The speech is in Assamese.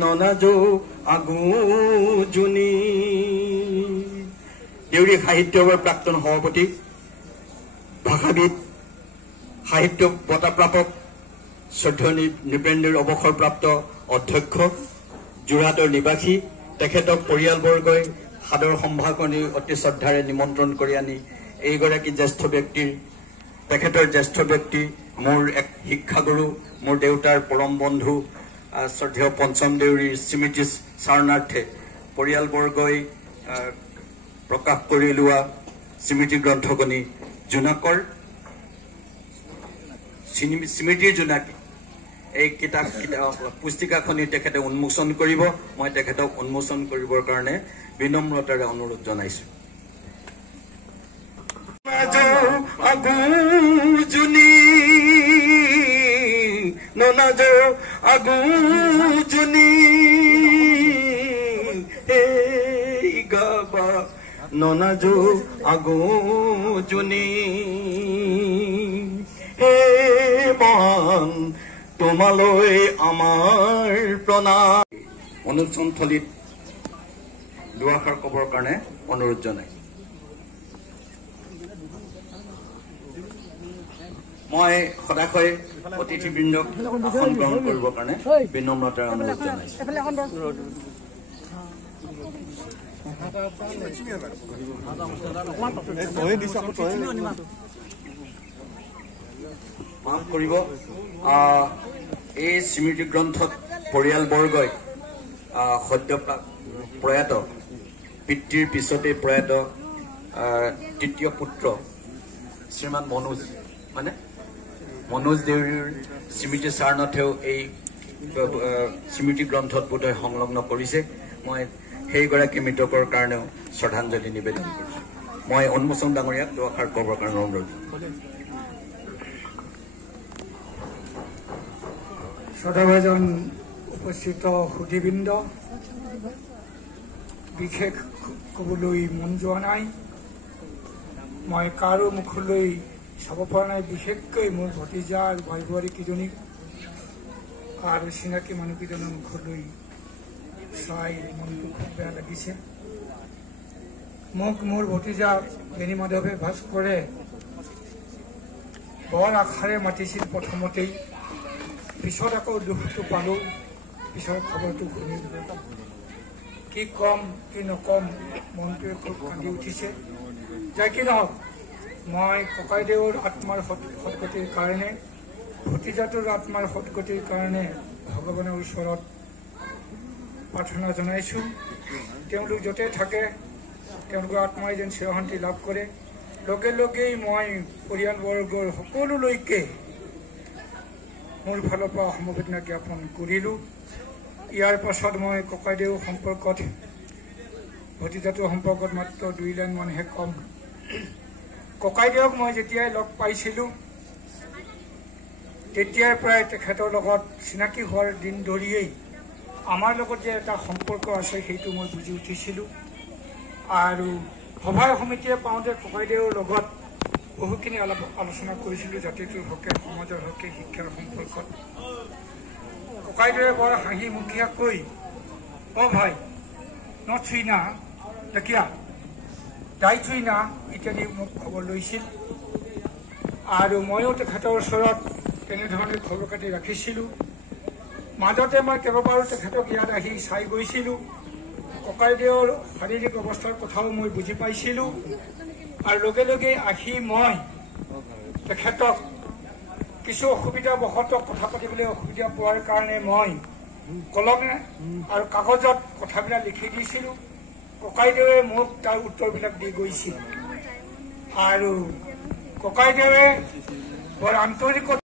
ননাজো আগু জুনি দেউৰী সাহিত্য প্ৰাক্তন সভাপতি ভাষাবিদ সাহিত্য বঁটা প্ৰাপক শ্ৰদ্ধেয় নৃপেন্দ্ৰ অৱসৰপ্ৰাপ্ত অধ্যক্ষ যোৰহাটৰ নিবাসী তেখেতক পৰিয়ালবৰ্গই সাদৰ সম্ভাষণী অতি শ্ৰদ্ধাৰে নিমন্ত্ৰণ কৰি আনি এইগৰাকী জ্যেষ্ঠ ব্যক্তিৰ তেখেতৰ জ্যেষ্ঠ ব্যক্তি মোৰ এক শিক্ষাগুৰু মোৰ দেউতাৰ পৰম বন্ধু শ্ৰদ্ধেয় পঞ্চম দেউৰীৰ স্মৃতি চাৰণাৰ্থে পৰিয়ালবৰ্গই প্ৰকাশ কৰি লোৱা স্মৃতি গ্ৰন্থখনি জোনাকৰ স্মৃতিৰ জোনাকী এই কিতাপ পুস্তিকাখনি তেখেতে উন্মোচন কৰিব মই তেখেতক উন্মোচন কৰিবৰ কাৰণে বিনম্ৰতাৰে অনুৰোধ জনাইছো ননাজো আগু জুনি গাবা ননাজো আগু জুনি হে মহান তোমালৈ আমাৰ প্ৰণাম অনুষ্ঠানস্থলীত দুআষাৰ ক'বৰ কাৰণে অনুৰোধ জনাই মই সদায় অতিথিবৃন্দক আসন গ্ৰহণ কৰিবৰ কাৰণে বিনম্ৰতাৰে অনুৰোধ জনাইছো মাফ কৰিব এই স্মৃতি গ্ৰন্থত পৰিয়ালবৰ্গই সদ্য প্ৰয়াত পিতৃৰ পিছতে প্ৰয়াত তৃতীয় পুত্ৰ শ্ৰীমান মনোজ দেউৰীৰ স্মৃতি চাৰণাৰ্থেও এই স্মৃতি গ্ৰন্থত বোধহয় সংলগ্ন কৰিছে মই সেইগৰাকী মৃতকৰ কাৰণেও শ্ৰদ্ধাঞ্জলি নিবেদন কৰিছো মই উন্মোচন ডাঙৰীয়াক দুআষাৰ ক'বৰ কাৰণে অনুৰোধ শ্ৰদ্ধাভাজন উপস্থিত সুধীবৃন্দ বিশেষ ক'বলৈ মন যোৱা নাই মই কাৰো মুখলৈ চাব পৰা নাই বিশেষকৈ মোৰ ভতিজা আৰু ভাই বোৱাৰীকেইজনীক আৰু চিনাকি মানুহকেইজনৰ মুখলৈ চাই মনটো খুব বেয়া লাগিছে মোক মোৰ ভতিজা বেণী মাধৱে ভাস্কৰে বৰ আশাৰে মাতিছিল প্ৰথমতেই পিছত আকৌ দুখটো পালোঁ পিছৰ খবৰটো শুনিলোঁ কি কম কি নকম মনটোৱে খুব কান্দি উঠিছে যাই কি নহওক মই ককাইদেউৰ আত্মাৰ সদ্গতিৰ কাৰণে ভতিজাটোৰ আত্মাৰ সদ্গতিৰ কাৰণে ভগৱানৰ ওচৰত প্ৰাৰ্থনা জনাইছোঁ তেওঁলোক য'তে থাকে তেওঁলোকৰ আত্মাই যেন চিৰশান্তি লাভ কৰে লগে লগেই মই পৰিয়ালবৰ্গৰ সকলোলৈকে মোৰ ফালৰ পৰা সমবেদনা জ্ঞাপন কৰিলোঁ ইয়াৰ পাছত মই ককাইদেউ সম্পৰ্কত ভতিজাটোৰ সম্পৰ্কত মাত্ৰ 2 লাইনমানহে কম ককাইদেউক মই যেতিয়াই লগ পাইছিলোঁ তেতিয়াৰ পৰাই তেখেতৰ লগত চিনাকি হোৱাৰ দিন ধৰিয়েই আমাৰ লগত যে এটা সম্পৰ্ক আছে সেইটো মই বুজি উঠিছিলোঁ আৰু সভাৰ সমিতিয়ে পাওঁতে ককাইদেউৰ লগত বহুখিনি আলোচনা কৰিছিলোঁ জাতিটোৰ হকে সমাজৰ হকে শিক্ষাৰ সম্পৰ্কত ককাইদেউৰে বৰ হাঁহি মুখীয়াকৈ ভাই নথুই না দেখিয়া দাই থুই না ইত্যাদি মোক খবৰ লৈছিল আৰু ময়ো তেখেতৰ ওচৰত তেনেধৰণে খবৰ খাতি ৰাখিছিলোঁ মাজতে মই কেইবাবাৰো তেখেতক ইয়াত আহি চাই গৈছিলোঁ ককাইদেউৰ শাৰীৰিক অৱস্থাৰ কথাও মই বুজি পাইছিলোঁ আৰু লগে লগে আহি মই তেখেতক কিছু অসুবিধাবশতঃ কথা পাতিবলৈ অসুবিধা পোৱাৰ কাৰণে মই কলমে আৰু কাগজত কথাবিলাক লিখি দিছিলোঁ ককাইদেৱে মোক তাৰ উত্তৰবিলাক দি গৈছিল আৰু ককাইদেৱে বৰ আন্তৰিকতা